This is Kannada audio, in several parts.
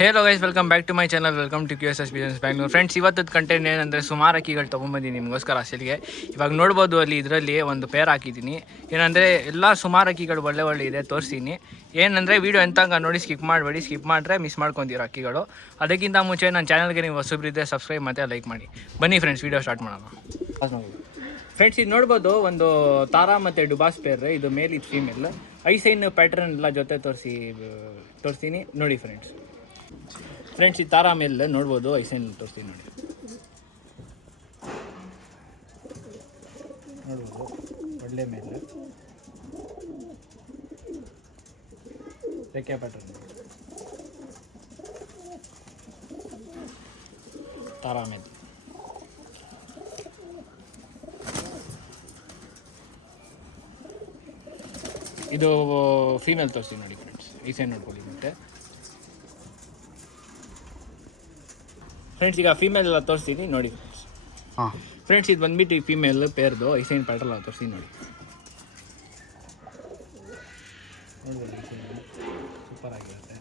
Hello guys, welcome back to my channel. Welcome to QSS business Bangalore. Friends, ಇವತ್ತದ ಕಂಟೆಂಟ್ ಏನಂದರೆ ಸುಮಾರು ಅಕ್ಕಿಗಳು ತೊಗೊಂಬಂದಿನಿ ನಿಮಗೋಸ್ಕರ ಅಸಲಿಗೆ. ಇವಾಗ ನೋಡ್ಬೋದು ಅಲ್ಲಿ ಇದರಲ್ಲಿ ಒಂದು ಪೇರ್ ಹಾಕಿದ್ದೀನಿ. ಏನಂದರೆ ಎಲ್ಲ ಸುಮಾರು ಅಕ್ಕಿಗಳು ಒಳ್ಳೆ ಇದೆ, ತೋರಿಸ್ತೀನಿ. ಏನಂದರೆ ವೀಡಿಯೋ ಎಂತಂಗ ನೋಡಿ ಸ್ಕಿಪ್ ಮಾಡಬೇಡಿ. ಸ್ಕಿಪ್ ಮಾಡಿದ್ರೆ ಮಿಸ್ ಮಾಡ್ಕೊತೀರೋ ಅಕ್ಕಿಗಳು. ಅದಕ್ಕಿಂತ ಮುಂಚೆ ನನ್ನ ಚಾನಲ್ಗೆ ನೀವು ಹೊಸಬ್ರಿದ್ದರೆ ಸಬ್ಸ್ಕ್ರೈಬ್ ಮತ್ತು ಲೈಕ್ ಮಾಡಿ. ಬನ್ನಿ ಫ್ರೆಂಡ್ಸ್, ವೀಡಿಯೋ ಸ್ಟಾರ್ಟ್ ಮಾಡೋಣ. ಫ್ರೆಂಡ್ಸ್, ಇದು ನೋಡ್ಬೋದು ಒಂದು ತಾರಾ ಮತ್ತು ಡುಬಾಸ್ ಪೇರ್. ಇದು ಮೇಲ್, ಇದು ಫೀಮೇಲ್. ಐಸೈನ್ ಪ್ಯಾಟ್ರನ್ ಎಲ್ಲ ಜೊತೆ ತೋರಿಸ್ತೀನಿ ನೋಡಿ ಫ್ರೆಂಡ್ಸ್. ಈ ತಾರಾ ಮೇಲೆ ನೋಡ್ಬೋದು, ಐಸೈನ್ ತೋರಿಸ್ತೀನಿ ನೋಡಿ. ನೋಡ್ಬೋದು ಒಳ್ಳೆ ಮೇಲೆ ರೆಕ್ಕೆ ಪ್ಯಾಟರ್ನ್ ತಾರಾ ಮೇಲೆ. ಇದು ಫೀಮೇಲ್ ತೋರಿಸ್ತೀನಿ ನೋಡಿ ಫ್ರೆಂಡ್ಸ್. ಐಸೈನ್ ನೋಡ್ಕೊಳ್ಳಿ. ಮತ್ತೆ ಫ್ರೆಂಡ್ಸ್, ಈಗ ಫೀಮೇಲ್ ಎಲ್ಲ ತೋರಿಸ್ತೀನಿ ನೋಡಿ ಫ್ರೆಂಡ್ಸ್. ಫ್ರೆಂಡ್ಸ್, ಇದು ಬಂದ್ಬಿಟ್ಟು ಈ ಫೀಮೇಲ್ ಪೇರ್ದು ಐಸೈನ್ ಪ್ಯಾಟರ್ನ್ ಎಲ್ಲ ತೋರಿಸ್ತೀನಿ ನೋಡಿ. ನೋಡ್ಬೋದು, ಐಸೈನ್ ಸೂಪರ್ ಆಗಿರುತ್ತೆ.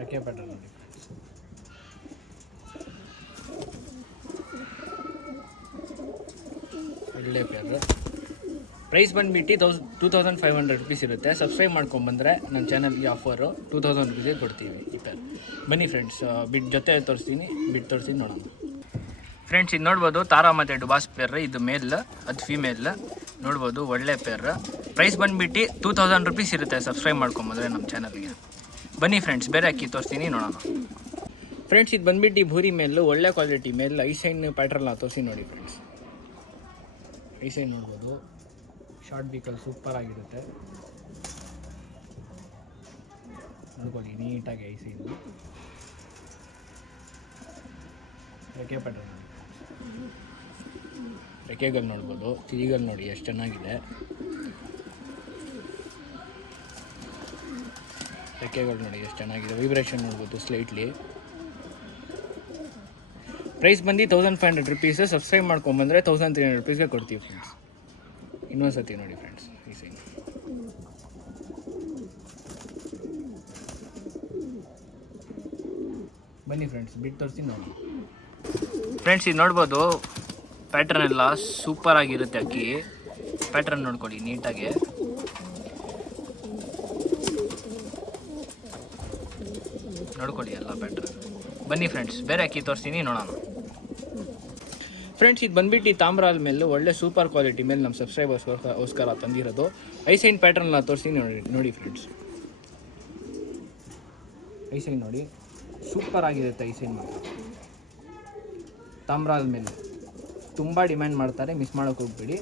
ರೆಕ್ಕೆ ಪ್ಯಾಟರ್ನ್ ನೋಡಿ ಫ್ರೆಂಡ್ಸ್. ಒಳ್ಳೆ ಪೇರ್. ಪ್ರೈಸ್ ಬಂದುಬಿಟ್ಟು 2500 ರುಪೀಸ್ ಇರುತ್ತೆ. ಸಬ್ಸ್ಕ್ರೈಬ್ ಮಾಡ್ಕೊಂಬಂದರೆ ನನ್ನ ಚಾನಲ್ಗೆ ಆಫರು 2000 ರುಪೀಸಿಗೆ ಕೊಡ್ತೀವಿ ಈ ಪೇರ್. ಬನ್ನಿ ಫ್ರೆಂಡ್ಸ್, ಜೊತೆ ತೋರಿಸ್ತೀನಿ, ತೋರಿಸ್ತೀನಿ ನೋಡೋಣ. ಫ್ರೆಂಡ್ಸ್, ಇದು ನೋಡ್ಬೋದು ತಾರಾ ಮತ್ತು ಡುಬಾಸ್ ಪೇರ್. ಇದು ಮೇಲ್, ಅದು ಫೀಮೇಲ್. ನೋಡ್ಬೋದು ಒಳ್ಳೆ ಪೇರ್. ಪ್ರೈಸ್ ಬಂದುಬಿಟ್ಟು 2000 ರುಪೀಸ್ ಇರುತ್ತೆ. ಸಬ್ಸ್ಕ್ರೈಬ್ ಮಾಡ್ಕೊಂಬಂದರೆ ನಮ್ಮ ಚಾನಲ್ಗೆ. ಬನ್ನಿ ಫ್ರೆಂಡ್ಸ್, ಬೇರೆ ಅಕ್ಕಿ ತೋರಿಸ್ತೀನಿ ನೋಡೋಣ. ಫ್ರೆಂಡ್ಸ್, ಇದು ಬಂದುಬಿಟ್ಟು ಭೂರಿ ಮೇಲು, ಒಳ್ಳೆ ಕ್ವಾಲಿಟಿ ಮೇಲ್. ಐಸೈನ್ ಪ್ಯಾಟ್ರನ್ನ ತೋರಿಸಿ ನೋಡಿ ಫ್ರೆಂಡ್ಸ್. ಐಸೈನ್ ನೋಡ್ಬೋದು, ಶಾರ್ಟ್ ಬೀಕಲ್ ಸೂಪರ್ ಆಗಿರುತ್ತೆ. ನೋಡ್ಕೊಳ್ಳಿ ನೀಟಾಗಿ ಐಸೈನು. ರೆಕ್ಕೆ ಪ್ಯಾಟರ್ನ್ ನೋಡಿ, ರೆಕ್ಕೆಗಳು ನೋಡ್ಬೋದು. ತಿರಿಗಳು ನೋಡಿ ಎಷ್ಟು ಚೆನ್ನಾಗಿದೆ. ರೆಕ್ಕೆಗಳು ನೋಡಿ ಎಷ್ಟು ಚೆನ್ನಾಗಿದೆ. ವೈಬ್ರೇಷನ್ ನೋಡ್ಬೋದು ಸ್ಲೈಟ್ಲಿ. ಪ್ರೈಸ್ ಬಂದು 1500 ರುಪೀಸ್. ಸಬ್ಸ್ಕ್ರೈಬ್ ಮಾಡ್ಕೊಂಬಂದರೆ 1300 ರುಪೀಸ್ಗೆ ಕೊಡ್ತೀವಿ ಫ್ರೆಂಡ್ಸ್. ಇನ್ನೊಂದು ಸತಿ ನೋಡಿ ಫ್ರೆಂಡ್ಸ್ ಐಸೈನ್. ಬನ್ನಿ ಫ್ರೆಂಡ್ಸ್, ತೋರಿಸ್ತೀನಿ ನೋಡಿ. ಫ್ರೆಂಡ್ಸ್, ಇದು ನೋಡ್ಬೋದು ಪ್ಯಾಟ್ರನ್ ಎಲ್ಲ ಸೂಪರ್ ಆಗಿರುತ್ತೆ. ಅಕ್ಕಿ ಪ್ಯಾಟ್ರನ್ ನೋಡ್ಕೊಳ್ಳಿ ನೀಟಾಗಿ. ನೋಡ್ಕೊಳ್ಳಿ ಎಲ್ಲ ಪ್ಯಾಟ್ರನ್. ಬನ್ನಿ ಫ್ರೆಂಡ್ಸ್, ಬೇರೆ ಅಕ್ಕಿ ತೋರಿಸ್ತೀನಿ ನೋಡೋಣ. ಫ್ರೆಂಡ್ಸ್, ಇದು ಬಂದ್ಬಿಟ್ಟು ಈ ತಾಮ್ರಾಲ್ ಮೇಲೆ ಒಳ್ಳೆ ಸೂಪರ್ ಕ್ವಾಲಿಟಿ ಮೇಲೆ ನಮ್ಮ ಸಬ್ಸ್ಕ್ರೈಬರ್ಸ್ಗೋಸ್ಕರ ತಂದಿರೋದು. ಐಸೈನ್ ಪ್ಯಾಟ್ರನ್ನ ತೋರಿಸ್ತೀನಿ ನೋಡಿ ಫ್ರೆಂಡ್ಸ್. ಐಸೈನ್ ನೋಡಿ ಸೂಪರ್ ಆಗಿರುತ್ತೆ. ಐಸೈನ್ ಮಾತ್ರ ತಾಮ್ರಾಲ್ ಮೇಲೆ ತುಂಬ ಡಿಮ್ಯಾಂಡ್ ಮಾಡ್ತಾರೆ, ಮಿಸ್ ಮಾಡೋಕೆ ಹೋಗ್ಬೇಡಿ.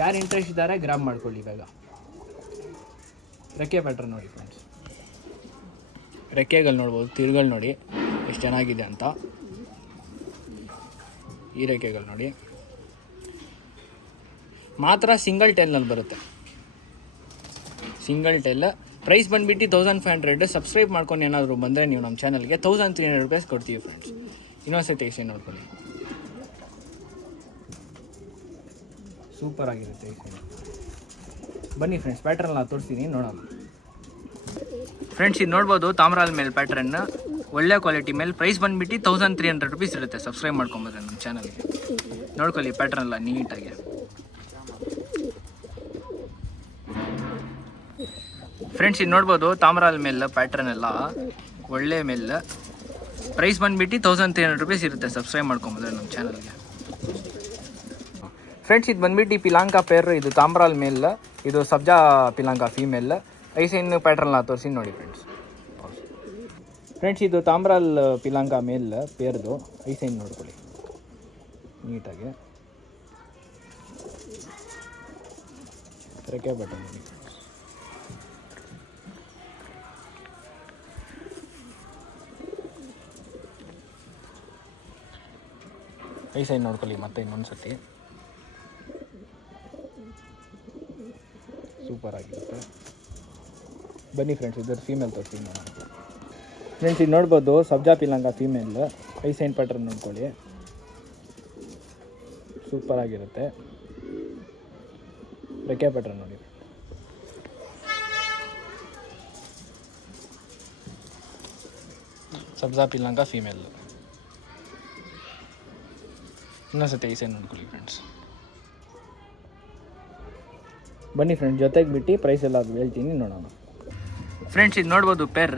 ಯಾರು ಇಂಟ್ರೆಸ್ಟ್ ಇದ್ದಾರೆ ಗ್ರಾಬ್ ಮಾಡ್ಕೊಳ್ಳಿ ಇವಾಗ. ರೆಕ್ಕೆ ಪ್ಯಾಟ್ರನ್ ನೋಡಿ ಫ್ರೆಂಡ್ಸ್. ರೆಕ್ಕೆಗಳು ನೋಡ್ಬೋದು, ತಿರುಗಳು ನೋಡಿ ಎಷ್ಟು ಚೆನ್ನಾಗಿದೆ ಅಂತ. ಈ ರೆಕ್ಕೆಗಳು ನೋಡಿ ಮಾತ್ರ ಸಿಂಗಲ್ ಟೈಲ್ನಲ್ಲಿ ಬರುತ್ತೆ. Single tail. ಪ್ರೈಸ್ ಬಂದುಬಿಟ್ಟು 1500. ಸಬ್ಸ್ಕ್ರೈಬ್ ಮಾಡ್ಕೊಂಡು ಏನಾದರೂ ಬಂದರೆ ನೀವು ನಮ್ಮ ಚಾನಲ್ಗೆ 1300 ರುಪೀಸ್ ಕೊಡ್ತೀವಿ ಫ್ರೆಂಡ್ಸ್. ಇನ್ನೊಂದು ಸತಿ ಐಸೈನ್ ನೋಡ್ಕೊಳ್ಳಿ, ಸೂಪರ್ ಆಗಿರುತ್ತೆ ಐಸೈನ್. ಬನ್ನಿ ಫ್ರೆಂಡ್ಸ್, ಪ್ಯಾಟ್ರನ್ನ ತೋರಿಸ್ತೀನಿ ನೋಡೋಣ. ಫ್ರೆಂಡ್ಸ್, ಇದು ನೋಡ್ಬೋದು ತಾಮ್ರಾಲ್ ಮೇಲೆ ಪ್ಯಾಟ್ರನ್ನ ಒಳ್ಳೆ ಕ್ವಾಲಿಟಿ ಮೇಲೆ. ಪ್ರೈಸ್ ಬಂದುಬಿಟ್ಟು 1300 ರುಪೀಸ್ ಇರುತ್ತೆ. ಸಬ್ಸ್ಕ್ರೈಬ್ ಮಾಡ್ಕೊಂಬಂದ್ರೆ ನಮ್ಮ ಚಾನಲ್ಗೆ. ನೋಡ್ಕೊಳ್ಳಿ ಪ್ಯಾಟ್ರನ್ ಎಲ್ಲ ನೀಟಾಗಿ. ಫ್ರೆಂಡ್ಸ್, ಇದು ನೋಡ್ಬೋದು ತಾಮ್ರಾಲ್ ಮೇಲೆ ಪ್ಯಾಟ್ರನ್ ಎಲ್ಲ ಒಳ್ಳೆ ಮೇಲೆ. ಪ್ರೈಸ್ ಬಂದುಬಿಟ್ಟು 1300 ರುಪೀಸ್ ಇರುತ್ತೆ. ಸಬ್ಸ್ಕ್ರೈಬ್ ಮಾಡ್ಕೊಂಬಂದ್ರೆ ನಮ್ಮ ಚಾನಲ್ಗೆ. ಫ್ರೆಂಡ್ಸ್, ಇದು ಬಂದುಬಿಟ್ಟು ಪಿಲಾಂಕಾ ಪೇರ್. ಇದು ತಾಮ್ರಾಲ್ ಮೇಲ್, ಇದು ಸಬ್ಜಾ ಪಿಲಾಂಕಾ ಫೀಮೇಲ್. ಐಸೈನ್ ಪ್ಯಾಟ್ರನ್ನ ತೋರಿಸಿ ನೋಡಿ ಫ್ರೆಂಡ್ಸ್. ಫ್ರೆಂಡ್ಸ್, ಇದು ತಾಮ್ರಾಲ್ ಪಿಲಾಂಕಾ ಮೇಲ್ ಪೇರ್ದು. ಐಸೈನ್ ನೋಡ್ಕೊಳ್ಳಿ ನೀಟಾಗಿ. ರೆಕ್ಕೆ ಬಟನ್ ನೋಡಿ. ಐಸೈನ್ ನೋಡ್ಕೊಳ್ಳಿ ಮತ್ತೆ ಇನ್ನೊಂದು ಸತಿ. ಸೂಪರ್ ಆಗಿರುತ್ತೆ. ಬನ್ನಿ ಫ್ರೆಂಡ್ಸ್, ಇದರ ಫೀಮೇಲ್ ತೋರಿಸ್ತೀನಿ ನಾನು. ಫ್ರೆಂಡ್ಸ್, ಇದು ನೋಡ್ಬೋದು ಸಬ್ಜಾ ಪಿಲಾಂಕಾ ಫೀಮೇಲ್. ಐಸೈನ್ ಪ್ಯಾಟ್ರನ್ ನೋಡ್ಕೊಳ್ಳಿ, ಸೂಪರ್ ಆಗಿರುತ್ತೆ. ರೆಕ್ಕೆ ಪ್ಯಾಟ್ರನ್ ನೋಡಿ. ಸಬ್ಜಾ ಪಿಲಾಂಕ ಫೀಮೇಲ್. ಇನ್ನೊಂದ್ಸತಿ ಈ ಸೈಡ್ ನೋಡ್ಕೊಳ್ಳಿ ಫ್ರೆಂಡ್ಸ್. ಬನ್ನಿ ಫ್ರೆಂಡ್ಸ್, ಜೊತೆಗೆ ಬಿಟ್ಟು ಪ್ರೈಸ್ ಎಲ್ಲ ಅದು ಹೇಳ್ತೀನಿ, ನೋಡೋಣ. ಫ್ರೆಂಡ್ಸ್ ಇದು ನೋಡ್ಬೋದು ಪೇರ್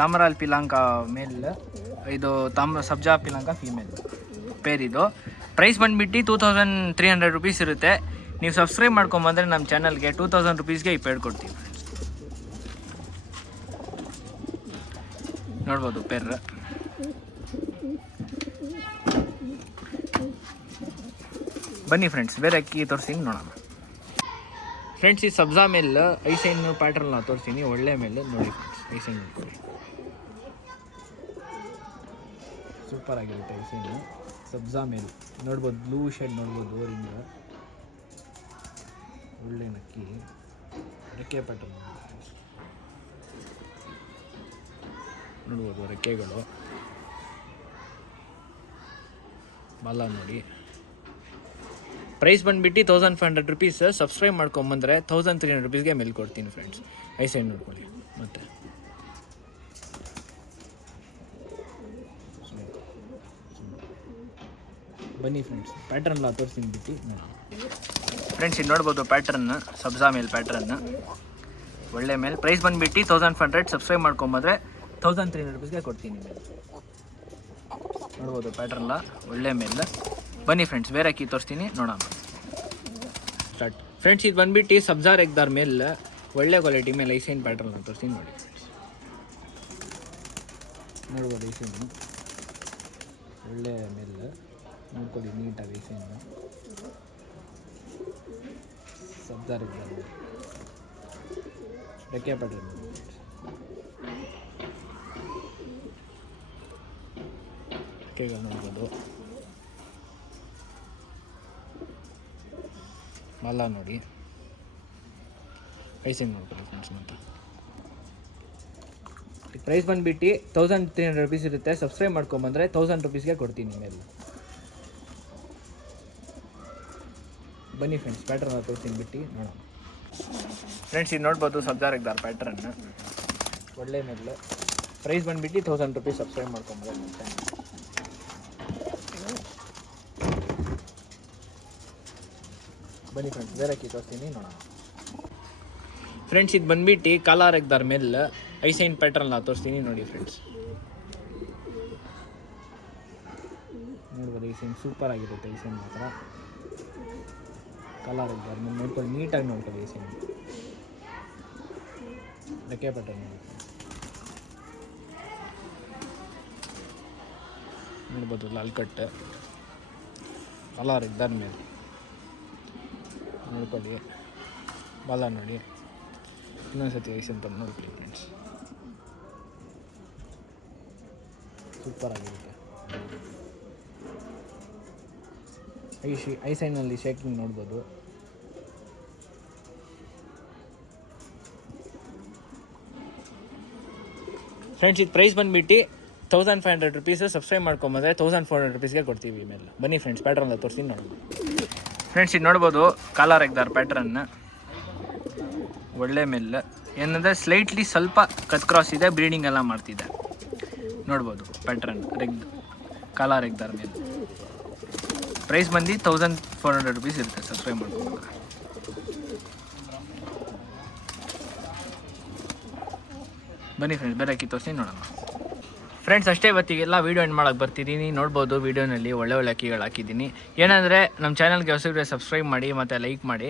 ತಾಮ್ರಾಲ್ ಪಿಲಾಂಕ ಮೇಲ್, ಇದು ಸಬ್ಜಾ ಪಿಲಾಂಕ ಫೀಮೇಲ್ ಪೇರ್. ಇದು ಪ್ರೈಸ್ ಬಂದುಬಿಟ್ಟು 2300 ರುಪೀಸ್ ಇರುತ್ತೆ. ನೀವು ಸಬ್ಸ್ಕ್ರೈಬ್ ಮಾಡ್ಕೊಂಬಂದರೆ ನಮ್ಮ ಚಾನಲ್ಗೆ 2000 ರುಪೀಸ್ಗೆ ಈ ಪೇರ್ ಕೊಡ್ತೀವಿ ಫ್ರೆಂಡ್ಸ್. ನೋಡ್ಬೋದು ಪೇರ್. ಬನ್ನಿ ಫ್ರೆಂಡ್ಸ್, ಬೇರೆ ಅಕ್ಕಿ ತೋರಿಸ್ತೀನಿ, ನೋಡೋಣ. ಫ್ರೆಂಡ್ಸ್ ಈ ಸಬ್ಜಾ ಮೇಲ್ ಐಸೈನ್ ಪ್ಯಾಟ್ರನ್ನ ತೋರಿಸ್ತೀನಿ, ಒಳ್ಳೆ ಮೇಲೆ ನೋಡಿ ಫ್ರೆಂಡ್ಸ್. ಐಸೈನ್ ನೋಡ್ಕೊಳ್ಳಿ, ಸೂಪರ್ ಆಗಿರುತ್ತೆ ಐಸೈನು. ಸಬ್ಜಾ ಮೇಲ್ ನೋಡ್ಬೋದು, ಬ್ಲೂ ಶೇಡ್ ನೋಡ್ಬೋದು, ಓರಿಂದ ಒಳ್ಳೆ ನಕ್ಕಿ, ರೆಕ್ಕೆ ಪ್ಯಾಟರ್ನ್ ನೋಡ್ಬೋದು, ರೆಕ್ಕೆಗಳು, ಬಾಲ ನೋಡಿ. ಪ್ರೈಸ್ ಬಂದುಬಿಟ್ಟು 1500 ರುಪೀಸ್. ಸಬ್ಸ್ಕ್ರೈಬ್ ಮಾಡ್ಕೊಂಬಂದರೆ 1300 ರುಪೀಸ್ಗೆ ಮೇಲ್ ಕೊಡ್ತೀನಿ ಫ್ರೆಂಡ್ಸ್. ಐಸೈನ್ ನೋಡ್ಕೊಳ್ಳಿ. ಮತ್ತು ಬನ್ನಿ ಫ್ರೆಂಡ್ಸ್, ಪ್ಯಾಟ್ರನ್ನ ತೋರಿಸ್ತೀನಿ ಬಿಟ್ಟು ನೋಡಿ ಫ್ರೆಂಡ್ಸ್. ಇದು ನೋಡ್ಬೋದು ಪ್ಯಾಟ್ರನ್ನ, ಸಬ್ಜಾ ಮೇಲ್ ಪ್ಯಾಟ್ರನ್ನ, ಒಳ್ಳೆ ಮೇಲ್. ಪ್ರೈಸ್ ಬಂದುಬಿಟ್ಟು 1500. ಸಬ್ಸ್ಕ್ರೈಬ್ ಮಾಡ್ಕೊಂಬಂದರೆ 1300 ರುಪೀಸ್ಗೆ ಕೊಡ್ತೀನಿ ಮೇಲ್. ನೋಡ್ಬೋದು ಪ್ಯಾಟ್ರನ್ನ, ಒಳ್ಳೆ ಮೇಲ್. ಬನ್ನಿ ಫ್ರೆಂಡ್ಸ್, ಬೇರೆ ಅಕ್ಕಿ ತೋರಿಸ್ತೀನಿ, ನೋಡೋಣ. ಸ್ಟಾರ್ಟ್. ಫ್ರೆಂಡ್ಸ್ ಇದು ಬಂದುಬಿಟ್ಟು ಸಬ್ಜಾ ರೆಗ್ದಾರ್ ಮೇಲ್, ಒಳ್ಳೆ ಕ್ವಾಲಿಟಿ ಮೇಲೆ ಐಸೈನ್ ಪ್ಯಾಟ್ರನ್ನ ತೋರಿಸ್ತೀನಿ ನೋಡಿ ಫ್ರೆಂಡ್ಸ್. ನೋಡ್ಬೋದು ಐಸೈನು, ಒಳ್ಳೆ ಮೇಲ್ ನೋಡ್ಕೊಳ್ಳಿ, ನೀಟಾಗಿ ಐಸೈನು. ಸಬ್ಜಾ ರೆಗ್ದಾರ್ ಮೇಲ್, ರೆಕ್ಕೆ ಪ್ಯಾಟ್ರನ್, ರೆಕ್ಕೆಗಳು ನೋಡ್ಬೋದು, ಮಲ್ಲ ನೋಡಿ, ಐಸೈನ್ ನೋಡ್ಕೊಳ್ಳಿ ಫ್ರೆಂಡ್ಸ್. ಮತ್ತು ಪ್ರೈಸ್ ಬಂದುಬಿಟ್ಟು 1300 ರುಪೀಸ್ ಇರುತ್ತೆ. ಸಬ್ಸ್ಕ್ರೈಬ್ ಮಾಡ್ಕೊಂಬಂದರೆ 1000 ರುಪೀಸ್ಗೆ ಕೊಡ್ತೀನಿ ಮೇಲೆ. ಬನ್ನಿ ಫ್ರೆಂಡ್ಸ್, ಪ್ಯಾಟ್ರನ್ನ ತೋರಿಸ್ತೀನಿ ಬಿಟ್ಟು ನೋಡೋಣ. ಫ್ರೆಂಡ್ಸ್ ಇದು ನೋಡ್ಬೋದು ಸಬ್ಜಾ ರೆಗ್ದಾರ್ ಪ್ಯಾಟ್ರನ್ನ, ಒಳ್ಳೆ ಮೇಲೆ. ಪ್ರೈಸ್ ಬಂದುಬಿಟ್ಟು 1000 ರುಪೀಸ್. ಸಬ್ಸ್ಕ್ರೈಬ್ ಮಾಡ್ಕೊಂಬಂದರೆ ಮತ್ತೆ. ಬನ್ನಿ ಫ್ರೆಂಡ್ಸ್, ಬೇರೆ ಅಕ್ಕಿ ತೋರಿಸ್ತೀನಿ, ನೋಡೋಣ. ಫ್ರೆಂಡ್ಸ್ ಇದು ಬಂದುಬಿಟ್ಟು ಕಾಲಾ ರೆಗ್ದಾರ್ ಮೇಲ್, ಐಸೈನ್ ಪ್ಯಾಟ್ರನ್ನ ತೋರಿಸ್ತೀನಿ ನೋಡಿ ಫ್ರೆಂಡ್ಸ್. ನೋಡ್ಬೋದು ಐಸೈನ್ ಸೂಪರ್ ಆಗಿರುತ್ತೆ. ಐಸೈನ್ ಮಾತ್ರ ಕಾಲಾ ರೆಗ್ದಾರ್ ಮೇಲೆ ನೋಡ್ಕೊಳ್ಳಿ, ನೀಟಾಗಿ ನೋಡ್ಕೊಳ್ಳಿ ಐಸೈನ್. ರೆಕ್ಕೆ ಪ್ಯಾಟ್ರನ್ ನೋಡ್ಬೋದು, ಲಾಲ್ ಕಟ್, ಕಾಲಾ ರೆಗ್ದಾರ್ ಮೇಲೆ ನೋಡ್ಕೊಳ್ಳಿ, ಬಾಲ ನೋಡಿ. ಇನ್ನೊಂದ್ಸತಿ ಐಸೈನ್ ತಂದು ನೋಡ್ಕೊಳ್ಳಿ ಫ್ರೆಂಡ್ಸ್, ಸೂಪರ್ ಆಗಿರುತ್ತೆ. ಐಸೈನಲ್ಲಿ ಶೇಕಿಂಗ್ ನೋಡ್ಬೋದು. ಫ್ರೆಂಡ್ಸ್ ಇದು ಪ್ರೈಸ್ ಬಂದುಬಿಟ್ಟು 1500 ರುಪೀಸ್. ಸಬ್ಸ್ಕ್ರೈಬ್ ಮಾಡ್ಕೊಂಬಂದರೆ 1400 ರುಪೀಸ್ಗೆ ಕೊಡ್ತೀವಿ ಮೇಲೆ. ಬನ್ನಿ ಫ್ರೆಂಡ್ಸ್, ಪ್ಯಾಟ್ರನ್ನ ತೋರಿಸ್ತೀನಿ, ನೋಡೋಣ. ಫ್ರೆಂಡ್ಸ್ ಇದು ನೋಡ್ಬೋದು ಕಾಲಾ ರೆಗ್ದಾರ್ ಪ್ಯಾಟ್ರನ್ನ, ಒಳ್ಳೆ ಮೇಲ್. ಏನಂದರೆ ಸ್ಲೈಟ್ಲಿ ಸ್ವಲ್ಪ ಕಟ್ ಕ್ರಾಸ್ ಇದೆ, ಬ್ರೀಡಿಂಗ್ ಎಲ್ಲ ಮಾಡ್ತಿದೆ. ನೋಡ್ಬೋದು ಪ್ಯಾಟ್ರನ್ ಕಾಲಾ ರೆಗ್ದಾರ್ ಮೇಲೆ. ಪ್ರೈಸ್ ಬಂದು 1400 ರುಪೀಸ್ ಇರುತ್ತೆ. ಸಬ್ಸ್ಕ್ರೈಬ್ ಮಾಡ್ಕೊಂಡು ಬನ್ನಿ ಫ್ರೆಂಡ್ಸ್, ಬೇರೆ ಅಕ್ಕಿ ತೋರಿಸಿ ನೋಡೋಣ. ಫ್ರೆಂಡ್ಸ್ ಅಷ್ಟೇ, ಇವತ್ತಿಗೆಲ್ಲ ವೀಡಿಯೋ ಎಂಡ್ ಮಾಡೋಕ್ಕೆ ಬರ್ತಿದ್ದೀನಿ. ನೋಡ್ಬೋದು ವೀಡಿಯೋನಲ್ಲಿ ಒಳ್ಳೆ ಅಕ್ಕಿಗಳು ಹಾಕಿದ್ದೀನಿ. ಏನಂದರೆ ನಮ್ಮ ಚಾನಲ್ಗೆ ಹೊಸಬ್ರೆ ಸಬ್ಸ್ಕ್ರೈಬ್ ಮಾಡಿ ಮತ್ತು ಲೈಕ್ ಮಾಡಿ,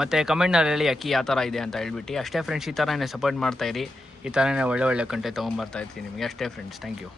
ಮತ್ತು ಕಮೆಂಟ್ನಲ್ಲಿ ಹೇಳಿ ಅಕ್ಕಿ ಯಾವ ಥರ ಇದೆ ಅಂತ ಹೇಳ್ಬಿಟ್ಟು. ಅಷ್ಟೇ ಫ್ರೆಂಡ್ಸ್, ಈ ಥರನೇ ಸಪೋರ್ಟ್ ಮಾಡ್ತಾಯಿರಿ. ಈ ಥರನೇ ಒಳ್ಳೆ ಕಂಟೆಂಟ್ ತೊಗೊಂಬರ್ತಾ ಇರ್ತೀನಿ ನಿಮಗೆ. ಅಷ್ಟೇ ಫ್ರೆಂಡ್ಸ್, ಥ್ಯಾಂಕ್ ಯು.